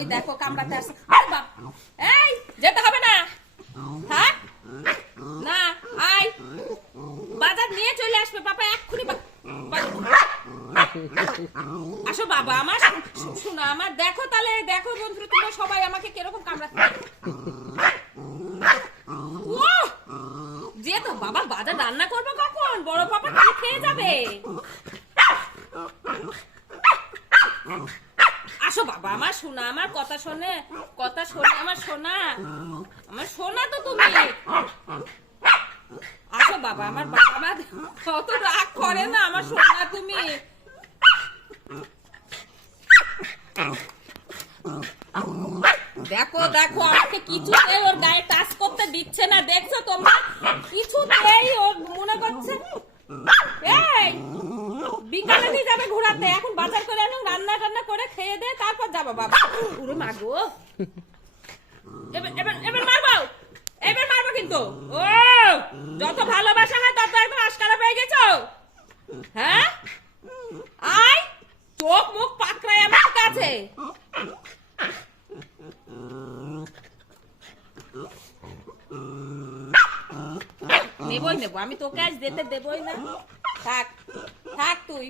ওই দেখো কামড়াতে আসছে। আরে বাপ, এই যেতে হবে না, হ্যাঁ না, আয় বাজার নিয়ে চলে আসবে বাবা এক্ষুনি। আসো বাবা আমার, শোনো আমার, দেখো তাহলে, দেখো বন্ধুরা তোমরা সবাই আমাকে কিরকম কামড়াতে। যে তো বাবা বাজার রান্না করবো কখন, বড় পাপা খালি খেয়ে যাবে। আসো বাবা আমার শোনা, আমার কথা শোনে, কথা শোনে আমার সোনা, আমার সোনা তো তুমি। আসো বাবা আমার, বাবা আমার কত রাগ করে না আমার সোনা তুমি। দেখো দেখো আমাকে কিছুতেই ওর গায়ে টাচ করতে দিচ্ছে না, দেখছো তোমরা, কিছুতেই ওর মনে করছে এই বিকালে দিয়ে যাবে ঘোরাতে, এখন বাজার করে আনো, রান্না টান্না করে খেয়ে দে তারপর যাবো বাবা। ওরে মা গো, এবার এবার এবার মারবো, এবার মারবো কিন্তু। ও যত ভালোবাসা হয় তত একদম আশকারা পেয়ে গেছো, হ্যাঁ আয় চোখ মুখ পাকড়ায় আমার কাছে। নেবই নেবো আমি, তোকে আজ যেতে দেবই না, থাক থাক তুই।